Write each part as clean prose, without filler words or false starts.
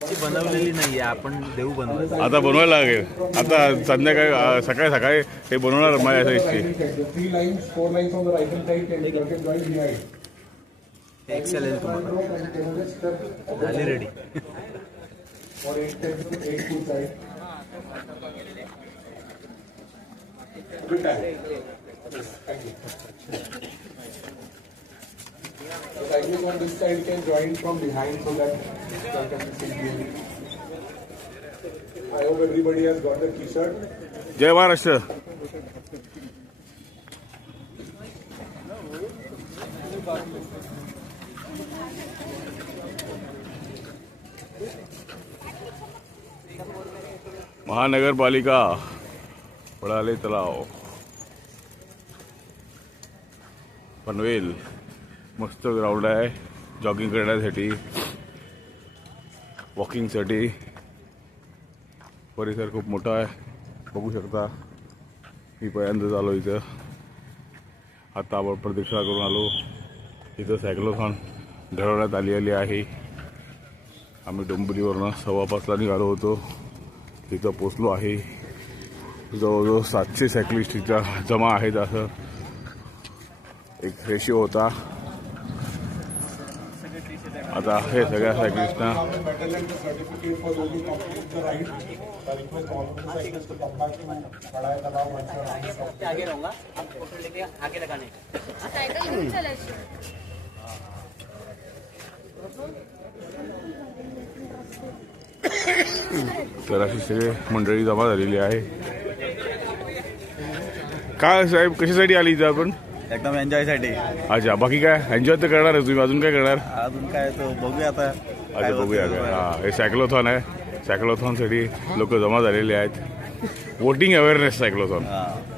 बनवलेली नाहीये, आपण देऊ बनवू. आता बनवायला लागेल. आता संध्याकाळी सकाळी सकाळी ते बनवणार माझ्या साईजची. एक्सेल झाली ready. The cyclist on this side can join from behind so that they can see clearly. I hope everybody has got the T-shirt. जय महाराष्ट्र. महानगरपालिका पळाले तलाव पनवेल. मस्त ग्राउंड आहे जॉगिंग करण्यासाठी, वॉकिंगसाठी. परिसर खूप मोठा आहे, बघू शकता. मी पहिल्यांदाच आलो इथं. आता आपण प्रदक्षिणा करून आलो. इथं सायक्लोथॉन ठरवण्यात आली आहे. आम्ही डोंबिवलीवरनं 5:15ला निघालो होतो. तिथं पोचलो आहे. जवळजवळ 700 सायक्लिस्ट इथं जमा आहेत असं एक रेशिओ होता. आता हे सगळ्या सायक्लिस्टना तर अशी सगळी मंडळी जमा झालेली आहे. काय साहेब, कशासाठी आली इथं आपण? एकदम एन्जॉयसाठी. अच्छा, बाकी काय एन्जॉय तर करणार आहे तुम्ही? अजून काय करणार? अजून काय तो बघूया आता. अच्छा, बघूया काय. हा, हे सायक्लोथॉन आहे. सायक्लोथॉनसाठी लोक जमा झालेले आहेत. Voting awareness cyclothon.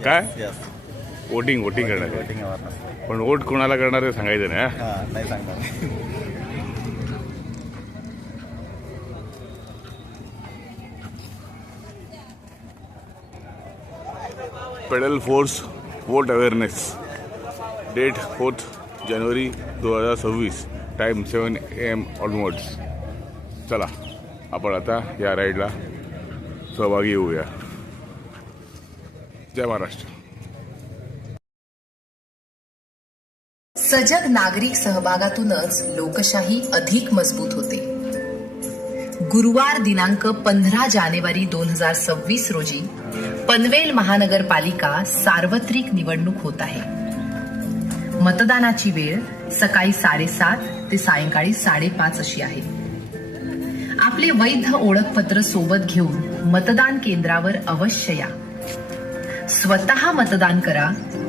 काय वोटिंग करणार आहे. पण वोट कोणाला करणार आहे सांगायचं नाही. नाही सांगणार. Pedal force vote awareness. Date 4 जानेवारी 2026. Time 7 AM onwards. चला आपण आता या राईडला सहभागी होऊया. जय महाराष्ट्र. सजग नागरिक सहभागातूनच लोकशाही अधिक मजबूत होते. गुरुवार दिनांक 15 जानेवारी 2026 रोजी पनवेल महानगरपालिका सार्वत्रिक निवडणूक होत आहे. मतदानाची वेळ सकाळी 7:30 ते सायंकाळी 5:30 अशी आहे. आपले वैध ओळखपत्र सोबत घेऊन मतदान केंद्रावर अवश्य या. स्वतः मतदान करा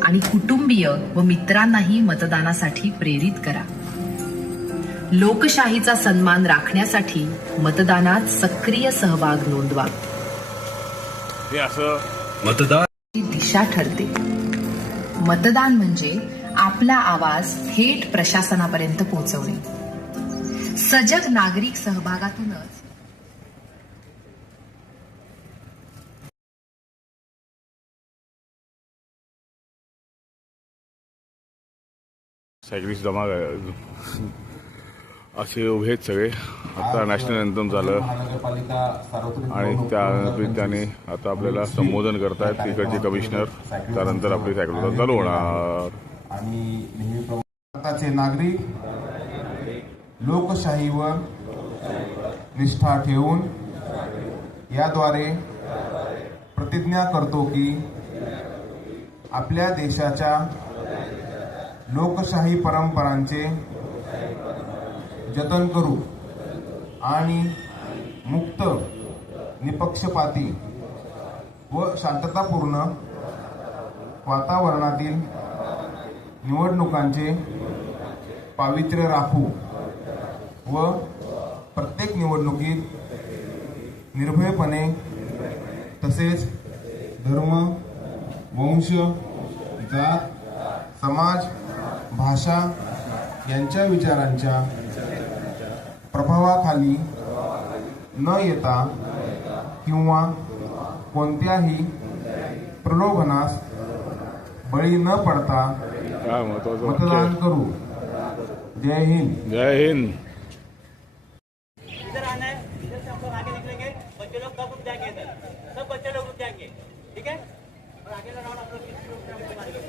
आणि कुटुंबीय व मित्रांनाही मतदानासाठी प्रेरित करा. लोकशाहीचा सन्मान राखण्यासाठी मतदानात सक्रिय सहभाग नोंदवा. हे असं मतदान दिशा ठरते. मतदान म्हणजे आपला आवाज थेट प्रशासनापर्यंत पोहोचवणे. सजग नागरिक सहभागातूनच सायक्लिस्ट जमा असे उभे आहेत सगळे. आता नॅशनल अँथम झालं आणि त्याने आता आपल्याला संबोधन करतायत तिकडचे कमिशनर. त्यानंतर आपली सायक्लोथॉन चालू होणार. आणि भारताचे नागरिक लोकशाहीवर निष्ठा ठेवून याद्वारे प्रतिज्ञा करतो की आपल्या देशाच्या लोकशाही परंपरांचे जतन करू आणि मुक्त, निपक्षपाती व शांततापूर्ण वातावरणातील निवडणुकांचे पावित्र्य राखू व प्रत्येक निवडणुकीत निर्भयपणे तसेच धर्म, वंश, जात, समाज, भाषा यांच्या विचारांच्या प्रभावाखाली न येता किंवा कोणत्याही प्रलोभनास बळी न पडता मतदान करू. जय हिंद. जय हिंद. इधर से हम लोग आगे निकलेंगे, बच्चे लोग सब रुक जाएंगे इधर, सब बच्चे लोग रुक जाएंगे, ठीक है? और आगे का राउंड हम लोग 20 किलोमीटर मारेंगे।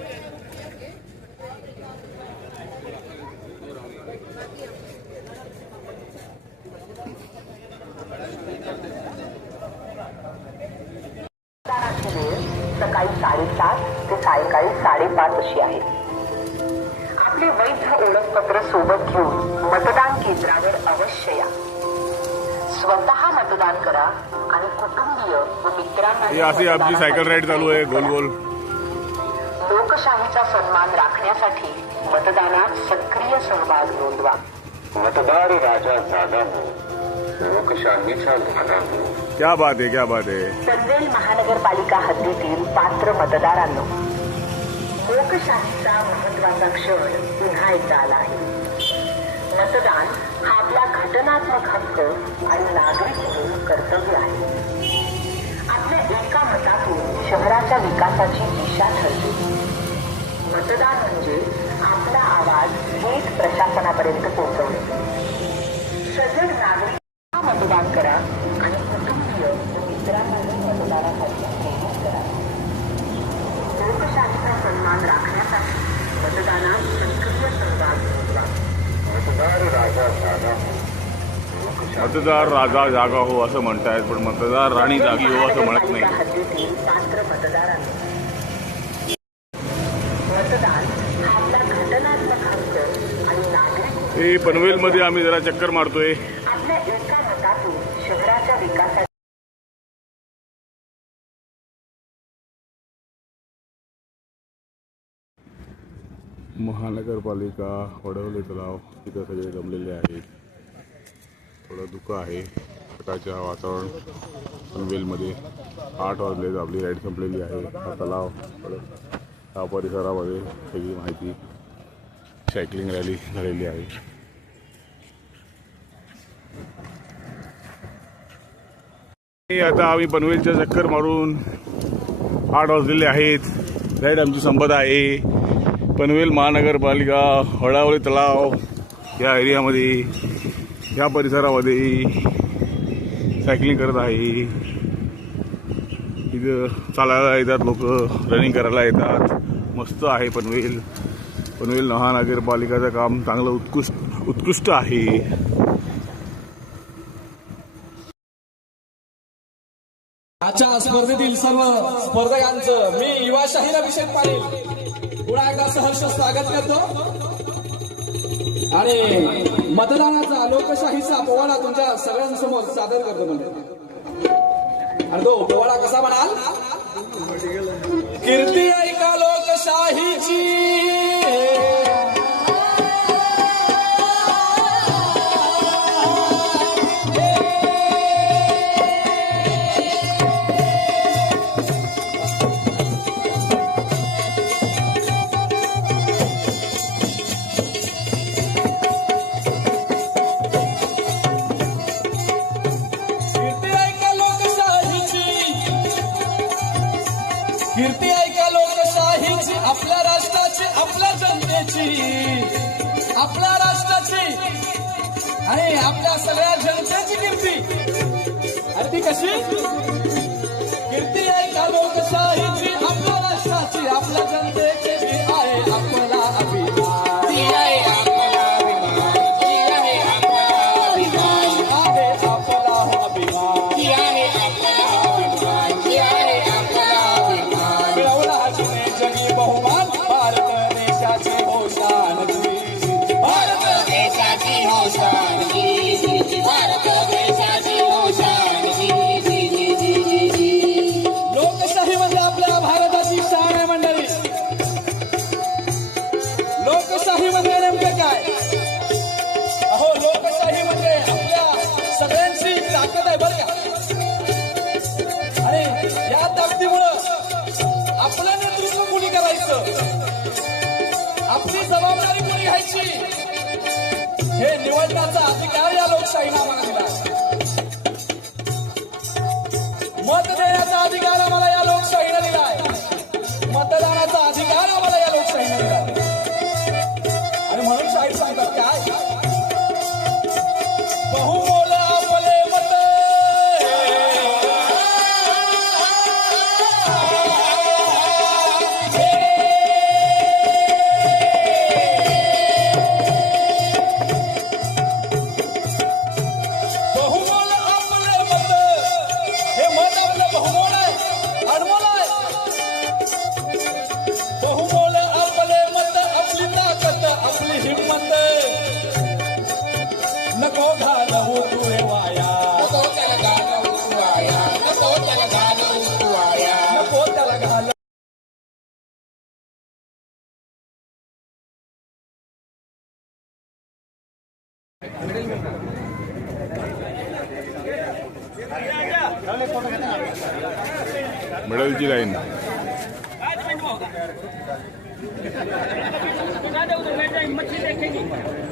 सकाळी 7:30 ते सायंकाळी 5:30 अशी आहे. आपले वैध ओळखपत्र सोबत घेऊन मतदान केंद्रावर अवश्य या. स्वतः मतदान करा आणि कुटुंबीय व मित्रांना ही अशी आमची सायकल राईड चालू आहे गोल गोल. लोकशाहीचा सन्मान राखण्यासाठी मतदानात सक्रिय सहभाग नोंदवा. मतदार राजा जागा हो, लोकशाहीचा धागा हो. क्या बात आहे, क्या बात आहे. पनवेल महानगरपालिका हद्दीतील पात्र मतदारांनो, लोकशाहीचा महत्वाचा क्षण पुन्हा एकदा आला आहे. मतदान हा आपला घटनात्मक हक्क आणि नागरिक म्हणून कर्तव्य आहे. आपल्या एका मतातून शहराच्या विकासाची दिशा ठरते. मतदान म्हणजे आपला आवाज थेट प्रशासनापर्यंत पोहोचवणे. सजग नागरिक मतदान करा आणि कुटुंबीय व मित्रांनाही मतदानासाठी प्रेरित करा. लोकशाहीचा सन्मान राखण्यासाठी मतदानात सक्रिय सहभाग नोंदवा. मतदार राजा जागा हो, लोकशाही मतदार राजा जागा हो असं म्हणतायत, पण मतदार राणी जागी हो असं म्हणत नाही. हद्दीतील पात्र मतदारांनी मतदान हा आपला घटनात्मक हक्क आणि नागरिक हे पनवेलमध्ये आम्ही जरा चक्कर मारतोय. आपल्या एका मतातून शहराच्या विकासाची महानगरपालिका वडवले तलाव तिथं सगळे जमलेले आहेत. थोडं धुकं आहे. सकाळच्या वातावरण पनवेलमध्ये 8 वाजले, आपली राईड संपलेली आहे. हा तलाव परत या परिसरामध्ये सगळी माहिती सायकलिंग रॅली झालेली आहे. आता आम्ही पनवेलच्या चक्कर मारून 8 वाजलेले आहेत. राईड आमची संपत आहे. पनवेल महानगरपालिका वडावळे तलाव या एरियामध्ये या परिसरामध्ये सायकलिंग करत आहे. इथं चालायला येतात लोक, रनिंग करायला येतात. मस्त आहे पनवेल. पनवेल महानगरपालिकाचं काम चांगलं उत्कृष्ट आहे. आजच्या स्पर्धेतील सर्व स्पर्धकांचं मी युवा शाहीर अभिषेक पाटील पुन्हा एकदा सहर्ष स्वागत करतो आणि मतदानाचा लोकशाहीचा पोवाडा तुमच्या सगळ्यांसमोर सादर करतो. म्हणजे आणि तो पोवाडा कसा म्हणाल? कीर्ती ऐका लोकशाहीची, कीर्ती ऐका लोकशाहीची, आपल्या राष्ट्राची, आपल्या जनतेची, आपल्या राष्ट्राची आणि आपल्या सगळ्या जनतेची कीर्ती. आणि ती कशी? कीर्ती ऐका लोकशाहीची, आपल्या राष्ट्राची, आपल्या जनतेची जी आहे आपला अभिमान. ती आहे आपला अभिमान. ती आहे आपला अभिमान. आहे आपला अभिमान. ती आहे आपला अभिमान. ती आहे आपला अभिमान. मिळवला अजून जगी बहुमान. भारत देशाची होशानगी. भारत देशाची होशानगी. भारत देशाची होशानगी. लोकशाही म्हणजे आपल्या भारताची शान आहे मंडळी. लोकशाही म्हणजे नेमकं काय? अहो, लोकशाही म्हणजे आपल्या सगळ्यांची ताकद आहे बरं का. आणि या ताकदीमुळं आपलं नेतृत्व कोणी करायचं, आपली जबाबदारी कोणी घ्यायची, हे निवडण्याचा अधिकार या लोकशाहीला आम्हाला दिला. मत देण्याचा अधिकार आम्हाला या लोकशाहीने दिलाय. मतदानाचा अधिकार आम्हाला या लोकशाहीने दिलाय. आणि म्हणून शाहीर सांगतात काय? बहुमोल आपले मत घालवू तू रे वाया नको त्याला घालवू तू वाया नको त्याला घालवू तू वाया नको त्याला घाल मिडलची लाईन हिम्मत नहीं देखेगी